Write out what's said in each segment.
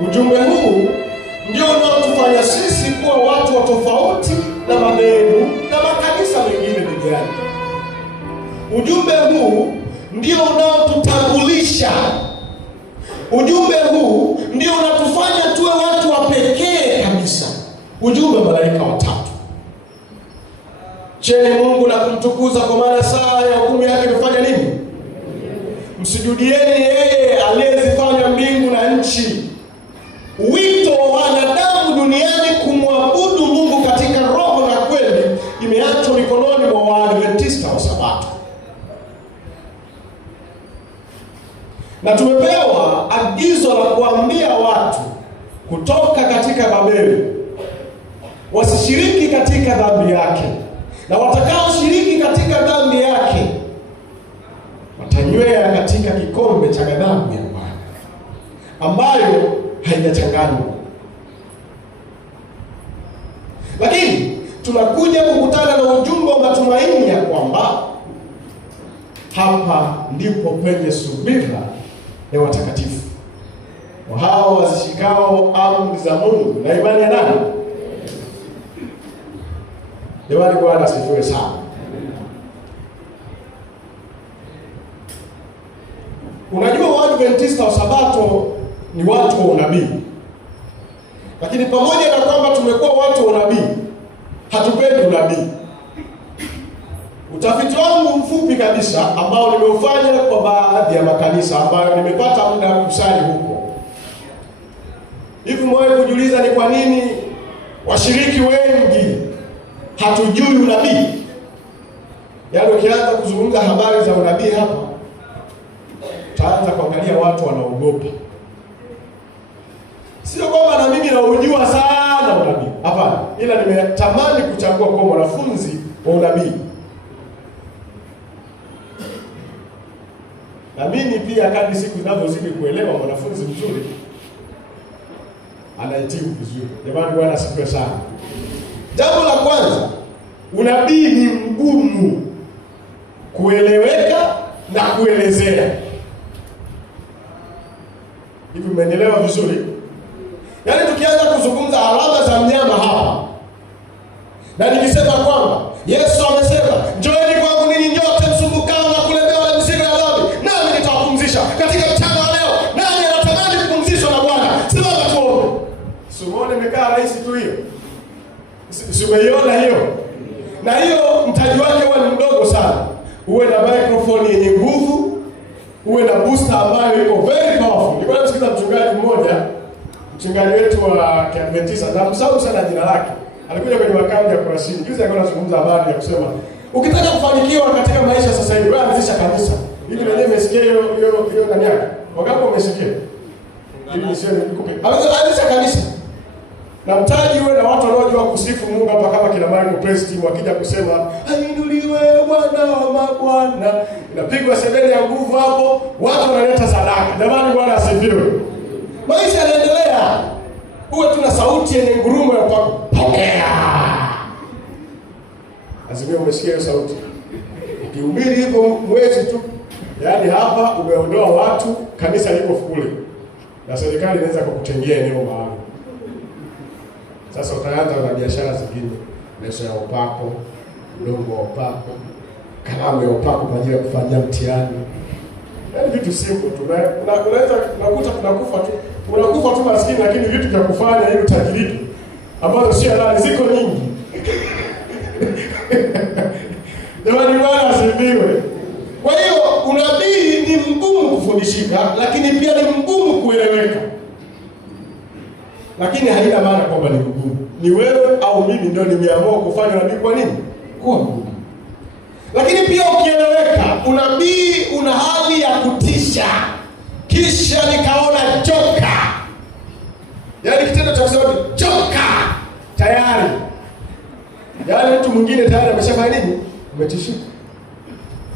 Ujumbe huu ndio unaotufanya sisi kuwa watu wa tofauti na madhehebu na makanisa mengine duniani. Ujumbe huu ndio unaotutambulisha. Ujumbe huu ndio unatufanya tuwe watu wa pekee kabisa. Ujumbe wa malaika watatu. Cheni Mungu na kumtukuza, kwa maana saa ya hukumu yake imefanya nini? Msujudieni yeye aliyezifanya mbingu na nchi. Wito wa wanadamu duniani kumwabudu Mungu katika roho na kweli imeachwa mikononi mwa Waadventista wa Sabato. Na tumepewa agizo la kuambia watu kutoka katika Babeli wasishiriki katika dhambi yake, na watakaoshiriki katika dhambi yake watanywea katika kikombe cha ghadhabu ya Bwana ambayo haijachanganywa. Lakini tunakuja kukutana na ujumbe wa matumaini ya kwamba hapa ndipo penye subira ya watakatifu, wa hao wazishikao amri za Mungu na imani ya nani? Jamani, Bwana asifiwe sana. Unajua, Waadventista wa Sabato ni watu wa unabii. Lakini pamoja na kwamba tumekuwa watu wa unabii, hatupendi unabii. Utafiti wangu mfupi kabisa ambao nimeufanya kwa baadhi ya makanisa ambayo nimepata muda wa kusali huko. Hivi mwawe kujiuliza ni kwa nini washiriki wengi hatujui unabii? Yaani ukianza kuzungumza habari za unabii hapa, utaanza kuangalia watu wanaogopa. Sio kwamba na mimi naujua sana unabii, hapana, ila nimetamani kuchagua kwa mwanafunzi wa unabii. Na mimi pia kadri siku zinavyozidi kuelewa, mwanafunzi mzuri anahitimu vizuri. Jamani, Bwana asifiwe sana. Jambo la kwanza, unabii ni mgumu kueleweka na kuelezea. Hivi mmenielewa vizuri? Yaani tukianza kuzungumza alama za mnyama hapa, na nikisema kwamba Yesu amesema, njooni kwangu ninyi nyote msumbukao na kulemewa na mizigo ya dhambi, nami nitawapumzisha. Katika mchana wa leo, nani anatamani kupumzishwa na Bwana? Simama tuombe. Simuone imekaa rahisi tu hiyo. Simeiona hiyo. Na hiyo mtaji wake huwa ni mdogo sana. Uwe na microphone yenye nguvu, uwe na booster ambayo iko very powerful. Nilikuwa namsikiza mchungaji mmoja, mchungaji wetu wa Kiadventista, na msahau sana jina lake. Alikuja kwenye makambi ya Kurasini. Juzi alikuwa anazungumza habari ya kusema, ukitaka kufanikiwa katika maisha sasa hivi, wewe anzisha kanisa. Hivi ndio nimesikia hiyo ndani yake. Wangapi wamesikia? Hivi sio nikupe. Anzisha kanisa. Na mtaji uwe na watu wanaojua kusifu Mungu hapa, kama kina Marco Presti wakija kusema, "Ainuliwe Bwana wa mabwana." Inapigwa sebele ya nguvu hapo, watu wanaleta sadaka. Jamani, Bwana asifiwe. Maisha yanaendelea. Uwe tuna sauti yenye ngurumo ya pokea. Azimio, umesikia hiyo sauti? Ukihubiri hivyo mwezi tu, yaani hapa umeondoa watu, kanisa liko kule. Na serikali inaweza kukutengia eneo maalum. Sasa utaanza na biashara zingine, leso ya upako, udongo wa upako, kalamu ya upako kwa ajili ya kufanyia mtihani. Yaani vitu simple tu. Unaweza unakuta tunakufa tu maskini, lakini vitu vya kufanya ili utajiriki ambazo sio halali ziko nyingi. Jamani, Bwana asifiwe. Kwa hiyo unabii ni mgumu kufundishika, lakini pia ni mgumu kueleweka. Lakini haina maana kwamba ni mgumu. Ni wewe au mimi ndio nimeamua kufanya unabii kwa nini? Kwa mgumu. Lakini pia ukieleweka, unabii una hali ya kutisha. Kisha nikaona joka. Yaani kitendo cha kusema joka tayari. Yaani mtu mwingine tayari ameshafanya nini? Umetishika.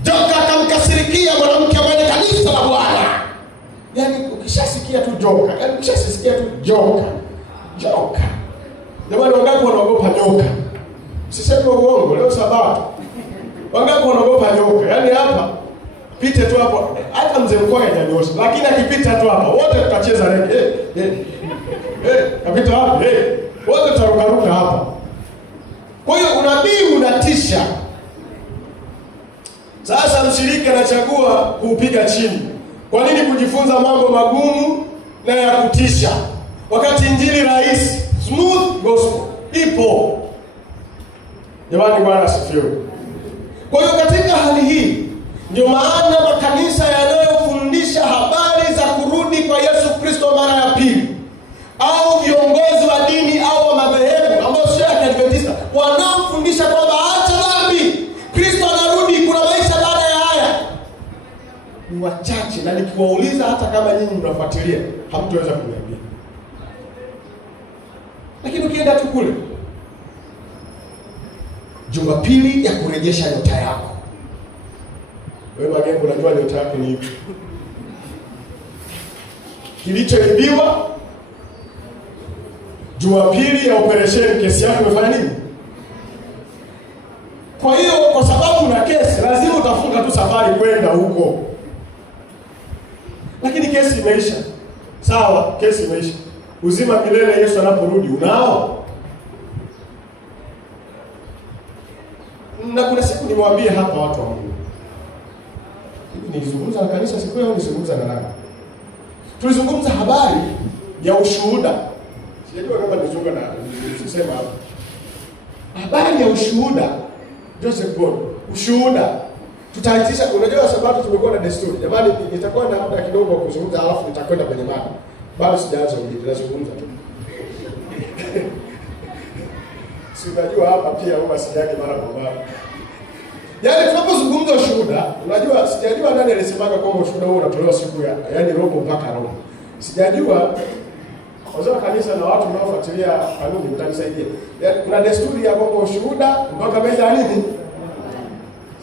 Joka akamkasirikia mwanamke mwenye kanisa la Bwana. Yaani ukishasikia tu joka, yaani ukishasikia tu joka. Joka. Jamani, wangapi wanaogopa nyoka? Sisemi uongo, leo Sabato. Wangapi wanaogopa nyoka? Yaani hapa pite tu hapo, hata mzee mkoa hajanyosha, lakini akipita tu hapa wote tutacheza rege. kapita wapi? Wote tutarukaruka hapa. Kwa hiyo unabii unatisha. Sasa mshirika anachagua kuupiga chini. Kwa nini kujifunza mambo magumu na ya kutisha, wakati injili rahisi, smooth gospel ipo? Jamani, Bwana asifiwe. Kwa hiyo katika hali hii ndio maana makanisa yanayofundisha habari za kurudi kwa Yesu Kristo mara ya pili, au viongozi wa dini au wa madhehebu ambao sio ya Adventista, wanaofundisha kwamba acha dhambi, Kristo anarudi, kuna maisha baada ya haya, ni wachache. Na nikiwauliza, hata kama nyinyi mnafuatilia, hamtaweza kuniambia. Lakini ukienda tu kule Jumapili ya kurejesha nyota yako, wewe Magembo, unajua nyota yako ni ipi? Kilichoibiwa. Jumapili ya operation, kesi yako imefanya nini? Kwa hiyo kwa sababu una kesi, lazima utafunga tu safari kwenda huko. Lakini kesi imeisha. Sawa, kesi imeisha. Uzima milele Yesu anaporudi unao? Na kuna siku nimwambie hapa watu wa Mungu, nilizungumza na kanisa siku hiyo, nilizungumza na nani? Tulizungumza habari ya ushuhuda. Sijajua kama nilizungumza na sisema hapa. Habari ya ushuhuda. Joseph Bond, ushuhuda. Tutaitisha, unajua sababu tumekuwa na desturi. Jamani, nitakuwa na muda kidogo wa kuzungumza, alafu nitakwenda kwenye mada. Bado sijaanza kuzungumza tu. Si unajua hapa pia huwa sijaki mara kwa mara. Yaani tunapozungumza ushuhuda, unajua sijajua nani alisemaga kwamba ushuhuda huo unatolewa siku ya, yaani robo mpaka robo. Sijajua kwa kanisa na watu wanaofuatilia kanuni mtanisaidia. Yaani kuna desturi ya kwamba ushuhuda mpaka meza ya nini?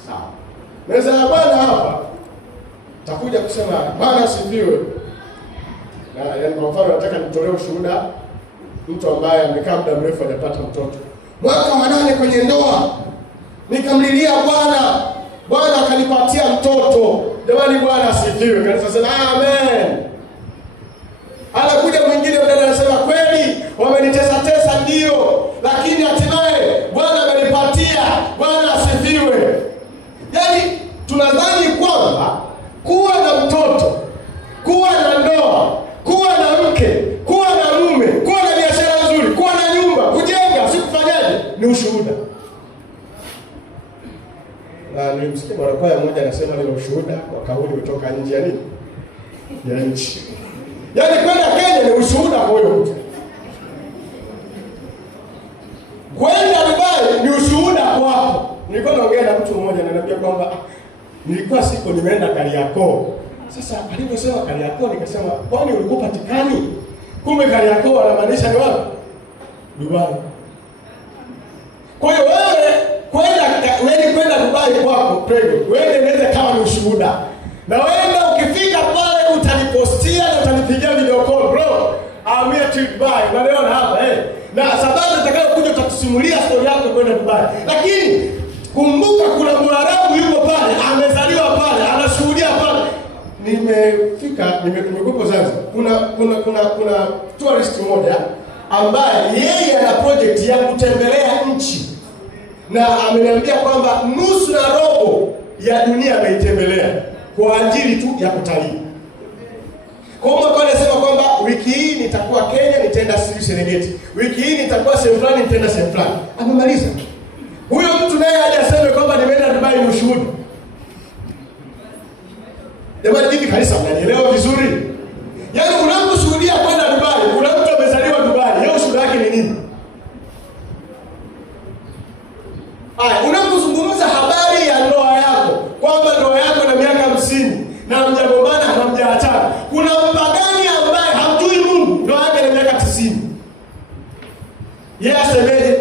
Sawa. Meza ya Bwana hapa takuja kusema Bwana asifiwe. Na yaani kwa mfano nataka nitolee ushuhuda mtu ambaye amekaa muda mrefu hajapata mtoto. Mwaka wa 8 kwenye ndoa, nikamlilia Bwana, Bwana akanipatia mtoto. Jamani, Bwana asifiwe. Kanisa sema amen. Anakuja mwingine mdada anasema kweli wamenitesa tesa ndio, lakini hatimaye Bwana amenipatia. Bwana asifiwe. Yaani tunadhani kwamba kuwa na mtoto, kuwa na ndoa, kuwa na mke, kuwa na mume, kuwa na biashara nzuri, kuwa na nyumba, kujenga, si kufanyaje, ni ushuhuda. Na nilimsikia mwanakwaya mmoja anasema ni ushuhuda wa kauli kutoka nje ya nini? Ya nchi. Yaani kwenda Kenya ni ushuhuda kwa huyo mtu. Kwenda Dubai ni ushuhuda kwako. Nilikuwa naongea na mtu mmoja ananiambia kwamba nilikuwa siko nimeenda Kariakoo. Sasa aliposema Kariakoo nikasema kwani ulikuwa patikani? Kumbe Kariakoo anamaanisha ni wapi? Dubai. Kwa hiyo wewe kwenda Dubai kwako prego. Wewe inaweza kama ni ushuhuda. Na wewe ukifika pale utanipostia na utanipigia video call, bro. I'm here to Dubai. Unaona hapa na sababu utakayokuja utatusimulia story yako kwenda Dubai. Lakini kumbuka kuna Mwarabu yuko pale, amezaliwa pale, anashuhudia pale. Nimekuwa Zanzibar. Kuna tourist mmoja ambaye yeye ana project ya kutembelea nchi. Na ameniambia kwamba nusu na robo ya dunia ameitembelea kwa ajili tu ya kutalii. Kwa hiyo anasema kwamba wiki hii nitakuwa Kenya, nitaenda Serengeti. Wiki hii nitakuwa sehemu fulani, nitaenda sehemu fulani. Amemaliza. Huyo mtu naye aje aseme kwamba nimeenda Dubai ni ushuhuda. Jamani, hivi kanisa mnanielewa vizuri? Yaani unaposhuhudia kwenda Dubai, kuna mtu amezaliwa Dubai, yeye ushuhuda wake ni nini? Unapozungumza habari ya ndoa yako, kwamba ndoa yako na miaka 50 na mjagombana na mjaachana, kuna mpagani ambaye hamjui Mungu, ndoa yake na miaka 90. Yeye asemeje?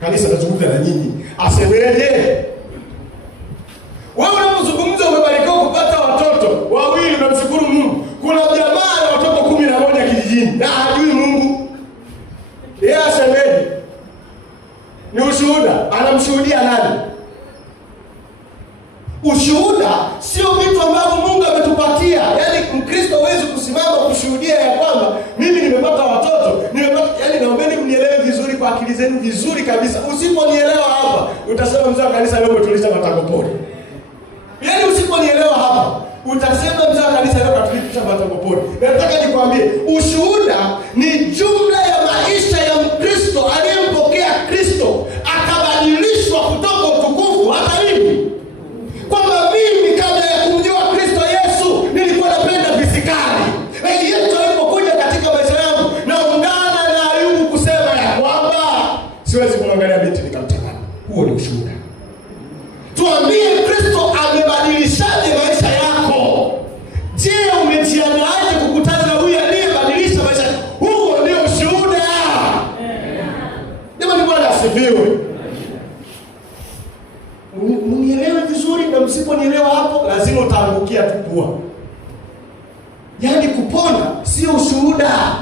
Kanisa nazungumza na nyinyi. Asemeje? Wewe unapozungumza umebarikiwa kupata watoto wawili na mshukuru Mungu. Kuna jamaa na watoto 11 kijijini na hajui Mungu. Yeye asemeje? Ni ushuhuda. Anamshuhudia nani? Ushuhuda sio vitu ambavyo Mungu ametupatia. Yaani Mkristo hawezi kusimama kushuhudia ya kwamba mimi nimepata kabisa. Usiponielewa hapa, utasema mzee wa kanisa leo umetulisha matangopori. Yaani usiponielewa hapa, utasema mzee wa kanisa leo katulisha matangopori. Nataka nikwambie, ushuhuda ni jumla ya maisha ya Mkristo aliyempokea Kristo, akabadilishwa kutoka utukufu hata hivi. Kwamba mimi kabla ya kumjua Kristo Yesu nilikuwa napenda visikali. Yesu alipokuja katika maisha yangu, naungana na Ayubu kusema ya kwamba siwezi kumwangalia binti nikamtamani. Huo ni ushuhuda. Tuambie Kristo amebadilishaje maisha yako? Je, umejiandaje kukutana na huyu aliyebadilisha maisha yako? Huo ndio ushuhuda. Jamani, Bwana asifiwe. Mnielewe vizuri, na msiponielewa hapo lazima utaangukia tu pua. Yaani kupona sio ushuhuda.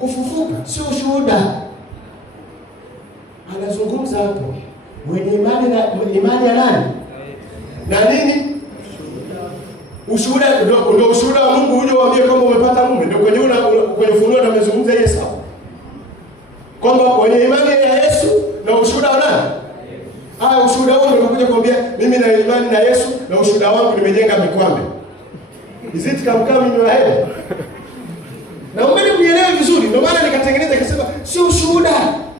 Kufufuka sio ushuhuda. Anazungumza hapo mwenye imani ya nani? Na nini? Ushuhuda ndio ushuhuda wa Mungu. Uje uambie kwamba umepata mume. Ndio kwenye Ufunuo amezungumza Yesu. Kwamba kwenye imani ya Yesu na ushuhuda wa nani? Ushuhuda wangu nimekuja kuambia mimi na imani na Yesu na ushuhuda wangu nimejenga mikwambe. Is it come in your head? Na umeni mnielewe vizuri. Ndio maana nikatengeneza nikasema sio ushuhuda.